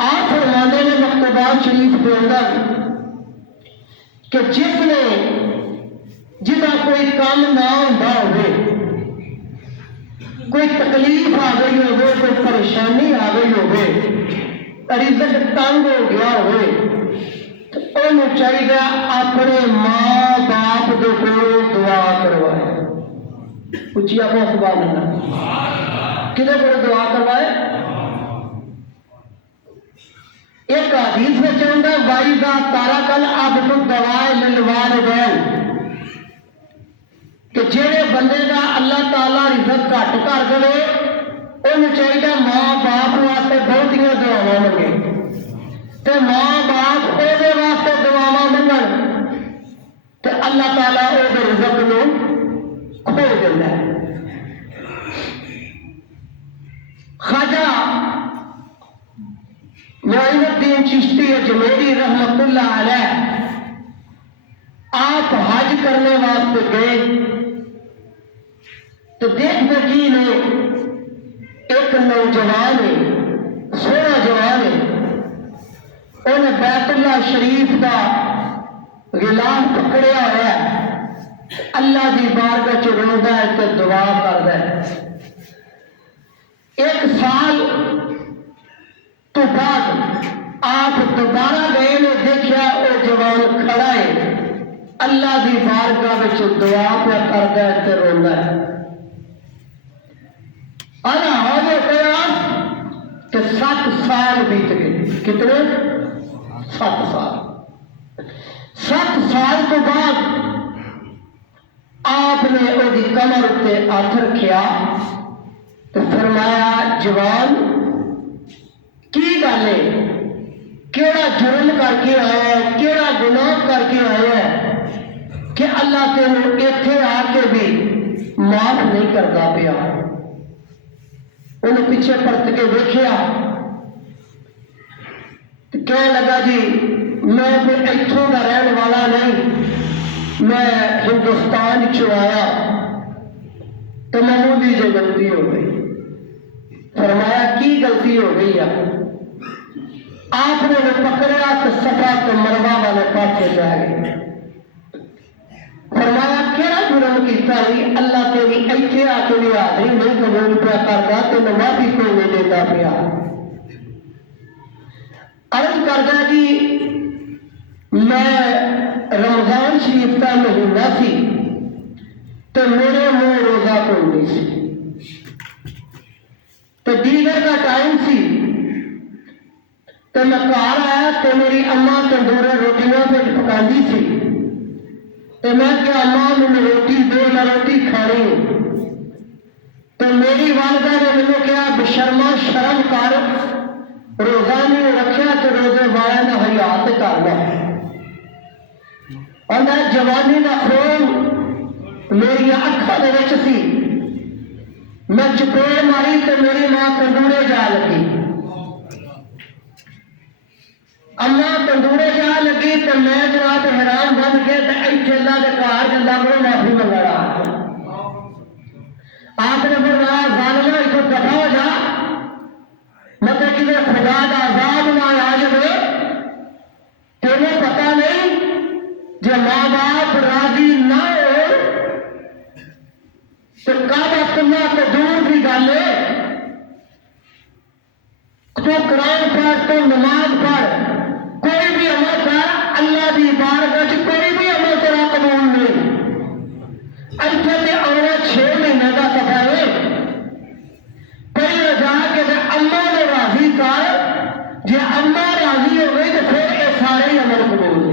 آپ فرمانے نے مکتوبات شریف کے اندر کہ جس نے جہاں کوئی کام نہ ہوتا ہوئے، کوئی تکلیف آ گئی ہوگی، کوئی پریشانی آ گئی ہوگی، رزق تنگ ہو گیا ہوئے، تو انہوں چاہیے اپنے ماں باپ کے کول دعا کروائے۔ اچھی آپ سبحان اللہ، کدے کول دعا کروائے؟ ایک حدیث میں چاہتا وائدہ تارک العبد الدعاء للوالدین، کہ جہے بندے کا اللہ تعالیٰ رزق گھٹ کر دے انہوں چاہیے ماں باپ واسطے بہتیاں دعاواں منگے، تے ماں باپ وہ واسطے دعاواں منگن تے اللہ تعالیٰ وہ رزق نو کھول دینا ہے۔ خواجہ معین الدین چشتی اجمیری رحمت اللہ علیہ آپ حج کرنے واسطے گئے تو دیکھتے جی نے ایک نوجوان ہے، سونا جوان ہے، انہیں بیت اللہ شریف کا غلاف پکڑیا ہوا ہے، اللہ کی بارگاہ چ روندا ہے تو دعا کردا ہے۔ ایک سال تو بعد آپ دوبارہ گئے نے، دیکھا وہ جوان کھڑا ہے، اللہ کی بارگاہ وچ دعا پہ کردا ہے تے روندا ہے۔ انا ہو قیاس کہ 7 سال بیت گئے، کتنے؟ 7 سال۔ 7 سال تو بعد آپ نے وہ کمر تے ہاتھ رکھیا تو فرمایا جوان کی گل ہے، کیڑا جرم کر کے آیا ہے، کیڑا گناہ کر کے آیا ہے کہ اللہ تینوں ایتھے آ کے بھی معاف نہیں کرتا پیا؟ انہیں پیچھے پرت کے دیکھا تو کہنے لگا جی میں کوئی اتھوں کا رہن والا نہیں، میں ہندوستان چ آیا تو معمولی جو غلطی ہو گئی۔ فرمایا کی غلطی ہو گئی ہے؟ آپ نے پکڑا تو صفا تو مروا والے پاسے لے گئے۔ فرمایا کہڑا جرم کیتا ہی اللہ تیری ایتھے آ کے بھی حاضری نہیں قبول پیا کرتا تو معافی کوئی نہیں دیتا پیا؟ عرض کردا جی میں رمضان شریف کا مہینہ سی تو میرے منہ روزہ کوئی نہیں سی، تو دیگر کا ٹائم سی تو میں گھر آیا تو میری اماں تندورے روٹیاں پہ پکاندی سی تو میں کیا اماں مجھے روٹی دے، میں روٹی کھانی تو میری والدہ نے مجھے کہا بشرما شرم کر، روزہ نہیں رکھا تو روزے والا نہ حیات کرنا، اور میں جوانی کا خون میری اکھاں دے وچ سی، میں چپیڑ ماری تو میری ماں تندورے جا لگی، اماں تندورے جا لگی تو میں جناب حیران بن کے تو ایتھے اللہ کے گھر اللہ کو معافی منگا۔ آپ نے فرمایا ظالمہ اتوں دفع ہو جا، مطلب کہ خدا کا عذاب نہ آ جائے، تینوں پتہ نہیں جو ماں باپ راضی نہ ہو تو کعبہ اللہ تو دور کی گل ہے، تو قرآن پڑھ تو نماز پڑھ، کوئی بھی عمل کر اللہ کی بارگاہ کوئی بھی عمل تیرا قبول نہیں۔ ایتھے تے آنا 6 مہینے کا سفر ہے، پہلے جا کے اماں نے راضی کر، جی اماں راضی ہو گئی تو پھر یہ سارے ہی عمل قبول۔